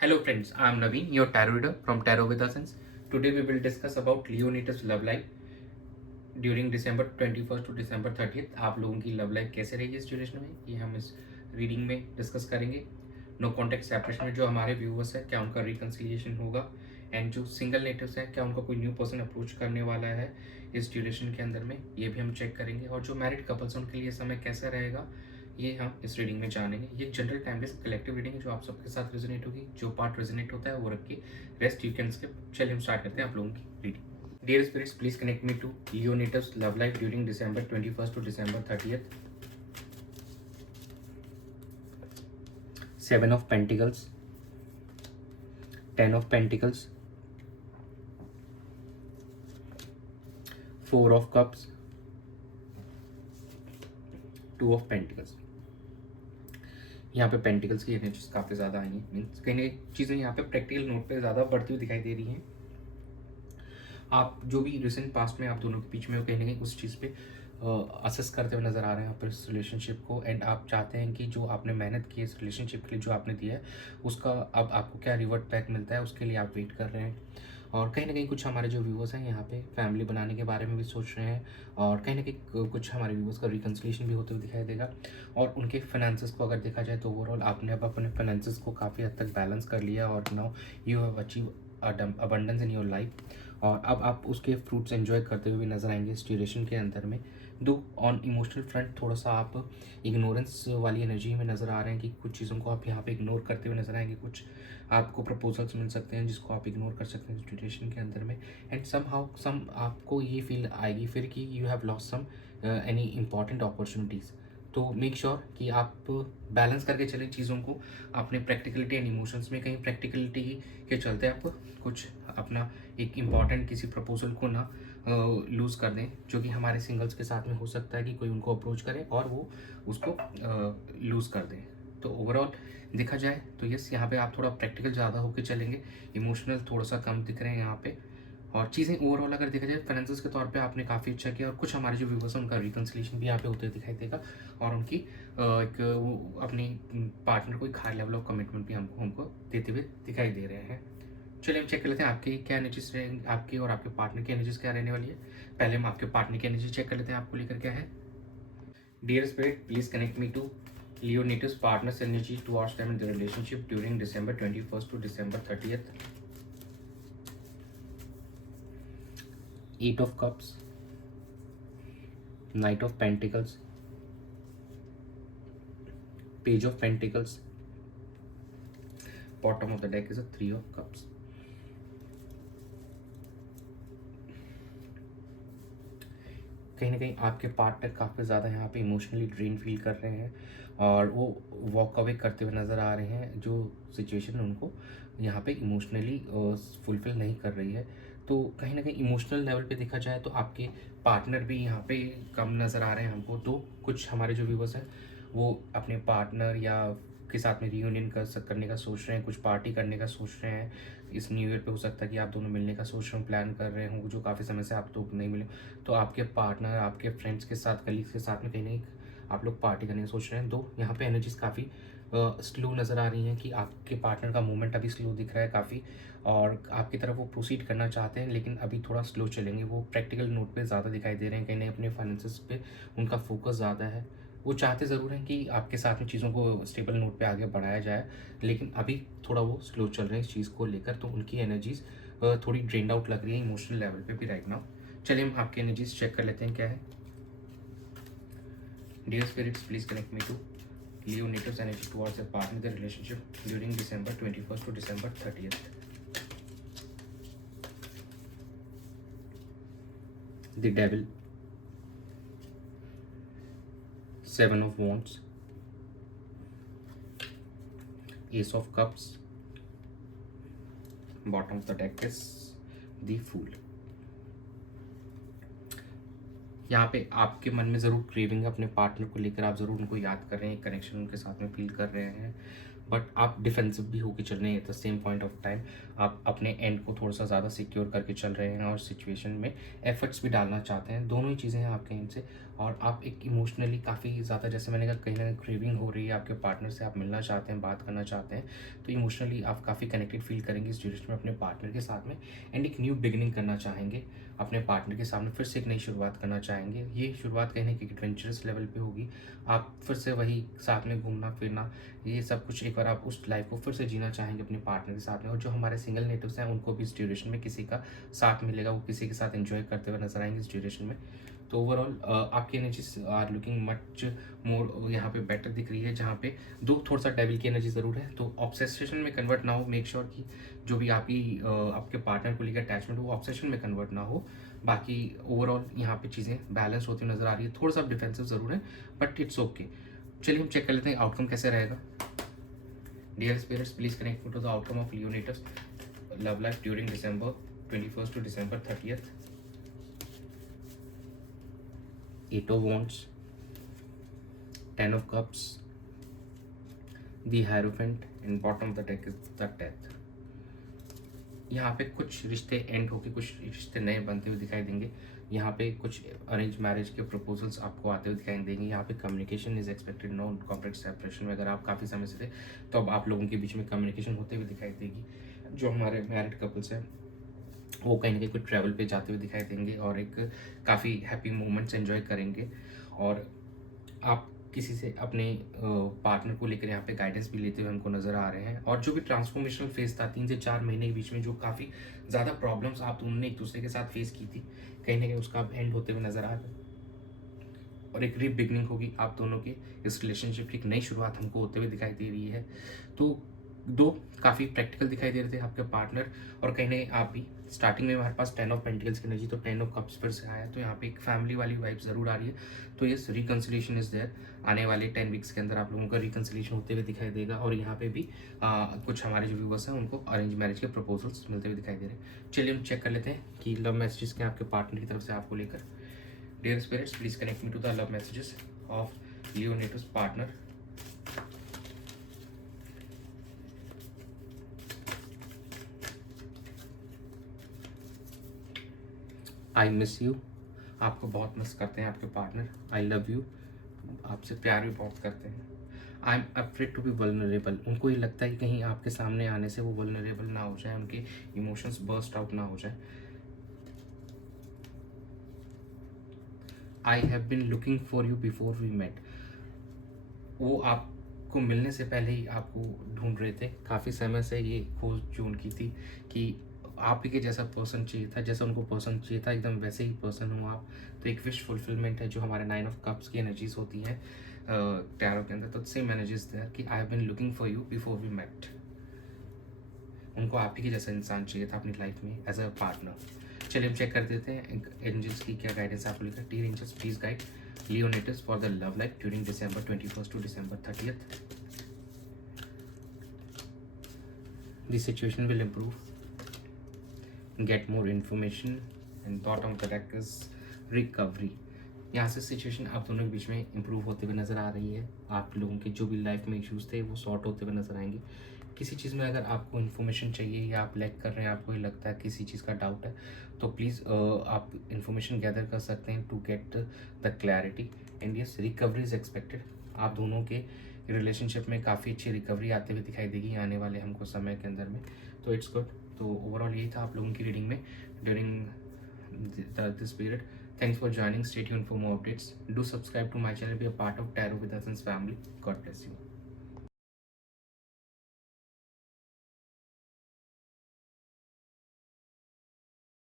Hello friends, I am Naveen, your tarot reader from Tarot with Essence. Today we will discuss about Leonidas love life during December 21st to December 30th। आप लोगों की love life कैसे रहेगी इस duration में, ये हम इस रीडिंग में डिस्कस करेंगे। नो कॉन्टेक्ट सेपरेशन में जो हमारे व्यूवर्स है, क्या उनका रिकन्सिलिएशन होगा, एंड जो सिंगल नेटिव्स है, क्या उनको कोई न्यू पर्सन अप्रोच करने वाला है इस ड्यूरेशन के अंदर में, ये भी हम चेक करेंगे। और जो मैरिड कपल्स हैं उनके लिए समय कैसा रहेगा, ये हम इस रीडिंग में जानेंगे। ये जनरल टाइमलेस कलेक्टिव रीडिंग है जो आप सबके साथ रेजोनेट होगी। जो पार्ट रेजोनेट होता है वो रख के रेस्ट यू कैन स्किप। चलिए हम स्टार्ट करते हैं आप लोगों की reading. Dear spirits, please connect me to Leonidas love life during December 21st to December 30th. Seven of Pentacles, Ten of Pentacles, Four of Cups, Two of Pentacles. यहाँ पे pentacles की एनर्जीज काफ़ी ज़्यादा आई हैं। मीन्स कहीं चीज़ें यहाँ पे प्रैक्टिकल नोट पे ज़्यादा बढ़ती हुई दिखाई दे रही हैं। आप जो भी रिसेंट पास्ट में आप दोनों के बीच में कहीं ना कहीं उस चीज़ पे असेस करते हुए नज़र आ रहे हैं आप इस रिलेशनशिप को, एंड आप चाहते हैं कि जो आपने मेहनत की इस रिलेशनशिप के लिए, जो आपने दिया है उसका अब आपको क्या रिवर्ट बैक मिलता है, उसके लिए आप वेट कर रहे हैं। और कहीं ना कहीं कुछ हमारे जो व्यूवर्स हैं यहाँ पे फैमिली बनाने के बारे में भी सोच रहे हैं, और कहीं ना कहीं कुछ हमारे व्यूवर्स का रिकन्सिलिएशन भी होते हुए दिखाई देगा। और उनके फाइनेंसेस को अगर देखा जाए तो ओवरऑल आपने अब अपने फाइनेंसेस को काफ़ी हद तक बैलेंस कर लिया, और now you have achieve abundance in your life, और अब आप उसके फ्रूट्स एंजॉय करते हुए भी नजर आएंगे इस ड्यूरेशन के अंदर में। दो ऑन इमोशनल फ्रंट थोड़ा सा आप इग्नोरेंस वाली एनर्जी में नज़र आ रहे हैं कि कुछ चीज़ों को आप यहाँ पे इग्नोर करते हुए नजर आएंगे। कुछ आपको प्रपोजल्स मिल सकते हैं जिसको आप इग्नोर कर सकते हैं इस ड्यूरेशन के अंदर में, एंड सम आपको ये फील आएगी फिर कि you have lost some any important opportunities. तो मेक श्योर कि आप बैलेंस करके चलें चीज़ों को अपने प्रैक्टिकलिटी एंड इमोशंस में। कहीं प्रैक्टिकलिटी के चलते आप कुछ अपना एक इम्पॉर्टेंट किसी प्रपोजल को ना लूज़ कर दें, जो कि हमारे सिंगल्स के साथ में हो सकता है कि कोई उनको अप्रोच करे और वो उसको लूज़ कर दें। तो ओवरऑल देखा जाए तो यस, यहाँ पे आप थोड़ा प्रैक्टिकल ज़्यादा होकर चलेंगे, इमोशनल थोड़ा सा कम दिख रहे हैं यहाँ पे। और चीज़ें ओवरऑल अगर देखा जाए फाइनेंसेस के तौर पे आपने काफ़ी अच्छा किया, और कुछ हमारे जो व्यूवर्स हैं उनका रिकन्सिलिएशन भी यहाँ पे होते दिखाई देगा, और उनकी एक वो अपनी पार्टनर को एक हाई लेवल ऑफ कमिटमेंट भी हमको देते हुए दिखाई दे रहे हैं। चलिए हम चेक कर लेते हैं आपकी क्या एनर्जीज रहेंगी, आपकी और आपके पार्टनर की एनर्जीज क्या रहने वाली है। पहले हम आपके पार्टनर की एनर्जी चेक कर लेते हैं आपको लेकर क्या है। Dear spirit, please connect me to Leonidas partner's energy towards them in the relationship during December 21st to December 30th. Eight of Cups, Knight of Pentacles, Page of Pentacles, bottom of the deck is a Three of Cups. कहीं ना कहीं आपके partner काफ़ी ज़्यादा यहाँ पे emotionally drain feel कर रहे हैं, और वो वॉक अवे करते हुए नज़र आ रहे हैं। जो सिचुएशन उनको यहाँ पे इमोशनली फुलफिल नहीं कर रही है, तो कहीं ना कहीं इमोशनल लेवल पे देखा जाए तो आपके पार्टनर भी यहाँ पे कम नज़र आ रहे हैं हमको। तो कुछ हमारे जो व्यूवर्स हैं वो अपने पार्टनर या के साथ में रीयूनियन करने का सोच रहे हैं, कुछ पार्टी करने का सोच रहे हैं इस न्यू ईयर पे। हो सकता है कि आप दोनों मिलने का सोच रहे हो, प्लान कर रहे हो, जो काफ़ी समय से आप लोग नहीं मिले, तो आपके पार्टनर आपके फ्रेंड्स के साथ, कलीग्स के साथ में कहीं नहीं आप लोग पार्टी करने की सोच रहे हैं। तो यहाँ पे एनर्जीज काफ़ी स्लो नज़र आ रही हैं कि आपके पार्टनर का मूवमेंट अभी स्लो दिख रहा है काफ़ी, और आपकी तरफ वो प्रोसीड करना चाहते हैं लेकिन अभी थोड़ा स्लो चलेंगे। वो प्रैक्टिकल नोट पे ज़्यादा दिखाई दे रहे हैं, कहीं नहीं अपने फाइनेंसिस पे उनका फोकस ज़्यादा है। वो चाहते ज़रूर हैं कि आपके साथ में चीज़ों को स्टेबल नोट पे आगे बढ़ाया जाए, लेकिन अभी थोड़ा वो स्लो चल रहे हैं इस चीज़ को लेकर। तो उनकी एनर्जीज थोड़ी ड्रेन्ड आउट लग रही है इमोशनल लेवल पे भी राइट नाउ। चलिए हम आपकी एनर्जीज चेक कर लेते हैं क्या है। Dear spirits, please connect me to Leonidas energy towards a partner in the relationship during December 21st to December 30th. The Devil, Seven of Wands, Ace of Cups, bottom of the deck is the Fool. यहाँ पे आपके मन में ज़रूर craving है अपने partner को लेकर, आप ज़रूर उनको याद कर रहे हैं, कनेक्शन उनके साथ में फील कर रहे हैं, बट आप डिफेंसिव भी होकर चल रहे हैं at the same point of time. आप अपने एंड को थोड़ा सा ज़्यादा सिक्योर करके चल रहे हैं, और सिचुएशन में एफर्ट्स भी डालना चाहते हैं। दोनों ही चीज़ें हैं आपके एंड से, और आप एक इमोशनली काफ़ी ज़्यादा, जैसे मैंने कहा, कहीं ना कहीं क्रेविंग हो रही है आपके पार्टनर से, आप मिलना चाहते हैं, बात करना चाहते हैं, तो इमोशनली आप काफ़ी कनेक्टेड फील करेंगे इस ड्यूरेशन में अपने पार्टनर के साथ में। एंड एक न्यू बिगिनिंग करना चाहेंगे अपने पार्टनर के सामने, फिर से एक नई शुरुआत करना चाहेंगे। ये शुरुआत कहीं ना कहीं एडवेंचरस लेवल पे होगी। आप फिर से वही साथ में घूमना फिरना, ये सब कुछ एक बार आप उस लाइफ को फिर से जीना चाहेंगे अपने पार्टनर के साथ में। और जो हमारे सिंगल नेटिव्स हैं उनको भी इस ड्यूरेशन में किसी का साथ मिलेगा, वो किसी के साथ एंजॉय करते हुए नजर आएंगे इस ड्यूरेशन में। तो ओवरऑल आपकी energies are looking much more यहाँ पे बेटर दिख रही है, जहाँ पे दो थोड़ा सा डेविल की एनर्जी ज़रूर है। तो ऑब्सेशन में कन्वर्ट ना हो, मेक श्योर कि जो भी आपके पार्टनर को लेकर अटैचमेंट हो वो ऑब्सेशन में कन्वर्ट ना हो। बाकी ओवरऑल यहाँ पे चीज़ें बैलेंस होती नजर आ रही है, थोड़ा सा डिफेंसिव ज़रूर है बट इट्स ओके। चलिए हम चेक कर लेते हैं आउटकम कैसे रहेगा। Dear spirits, please connect me to the outcome of Leo natives love life during December 21st to December 30th. 8 of Wands, 10 of Cups, the Hierophant, and bottom of the deck is the Death. यहाँ पे कुछ रिश्ते and होके कुछ रिश्ते नए बनते हुए दिखाई देंगे। यहाँ पे कुछ अरेंज मैरिज के प्रपोजल्स आपको आते हुए दिखाई देंगे। यहाँ पे communication is expected, no conflict separation में अगर आप काफ़ी समय से थे तो अब आप लोगों के बीच में कम्युनिकेशन होते हुए दिखाई देगी। जो हमारे मैरिड कपल्स हैं वो कहीं ना कहीं कोई ट्रैवल पे जाते हुए दिखाई देंगे और एक काफ़ी हैप्पी मोमेंट्स एंजॉय करेंगे। और आप किसी से अपने पार्टनर को लेकर यहाँ पे गाइडेंस भी लेते हुए हमको नज़र आ रहे हैं। और जो भी ट्रांसफॉर्मेशनल फेज था 3 से 4 महीने के बीच में, जो काफ़ी ज़्यादा प्रॉब्लम्स आप दोनों ने एक दूसरे के साथ फेस की थी, कहीं ना कहीं उसका अब एंड होते हुए नज़र आ रहा है और एक रीबिगनिंग होगी आप दोनों के इस रिलेशनशिप की, एक नई शुरुआत हमको होते हुए दिखाई दे रही है। तो दो काफ़ी प्रैक्टिकल दिखाई दे रहे थे आपके पार्टनर, और कहीं ना कहीं आप भी। स्टार्टिंग में हमारे पास 10 ऑफ पेंटिकल्स की एनर्जी, तो 10 ऑफ कप्स फिर से आया, तो यहाँ पे एक फैमिली वाली वाइब ज़रूर आ रही है। तो ये रिकन्सिलेशन इज देयर, आने वाले 10 वीक्स के अंदर आप लोगों का रिकन्सिलेशन होते हुए दिखाई देगा। और यहाँ पे भी कुछ हमारे जो व्यूवर्स हैं उनको अरेंज मैरिज के प्रपोजल्स मिलते हुए दिखाई दे रहे हैं। चलिए हम चेक कर लेते हैं कि लव मैसेजेस के आपके पार्टनर की तरफ से आपको लेकर। Dear spirits, please connect me to the love messages of Leo natives partner. I miss you, आपको बहुत मिस करते हैं आपके पार्टनर। आई लव यू, आपसे प्यार भी बहुत करते हैं। I am afraid to be vulnerable, उनको ये लगता है कि कहीं आपके सामने आने से वो वल्नरेबल ना हो जाए, उनके इमोशंस बर्स्ट आउट ना हो जाए। I have been looking for you before we met, वो आपको मिलने से पहले ही आपको ढूंढ रहे थे, काफ़ी समय से ये खोज जो उनकी थी कि आप ही के जैसा पर्सन चाहिए था, जैसा उनको पर्सन चाहिए था एकदम वैसे ही पर्सन हो आप। तो एक विश फुलफिलमेंट है जो हमारे 9 ऑफ कप्स की एनर्जीज होती हैं टैरो के अंदर, तो सेम एनर्जीज देयर कि I have been looking for you before we met. उनको आप ही के जैसा इंसान चाहिए था अपनी लाइफ में एज अ पार्टनर। चलिए हम चेक कर देते हैं एंजल्स की क्या गाइडेंस आपको लेकर। Dear angels, please guide Leo natives for the love life during December 21st to December 30th. The situation will improve. Get more information, and bottom of the deck is recovery. यहाँ से situation आप दोनों के बीच में improve होते हुए नज़र आ रही है। आप लोगों के जो भी लाइफ में इश्यूज थे वो सॉर्ट होते हुए नज़र आएंगे। किसी चीज़ में अगर आपको इन्फॉर्मेशन चाहिए या आप लैक कर रहे हैं, आपको ये लगता है किसी चीज़ का डाउट है, तो प्लीज़ आप इन्फॉर्मेशन गैदर कर सकते हैं to get the clarity. And yes, recovery is expected. आप दोनों के रिलेशनशिप में काफ़ी अच्छी रिकवरी आते हुए दिखाई देगी आने वाले हमको समय के अंदर में, तो इट्स गुड। तो ओवरऑल यही था आप लोगों की रीडिंग में during this period. Thanks for joining. Stay tuned for more updates. Do subscribe to my channel. Be a part of Tarot with Hassan's family. God bless you.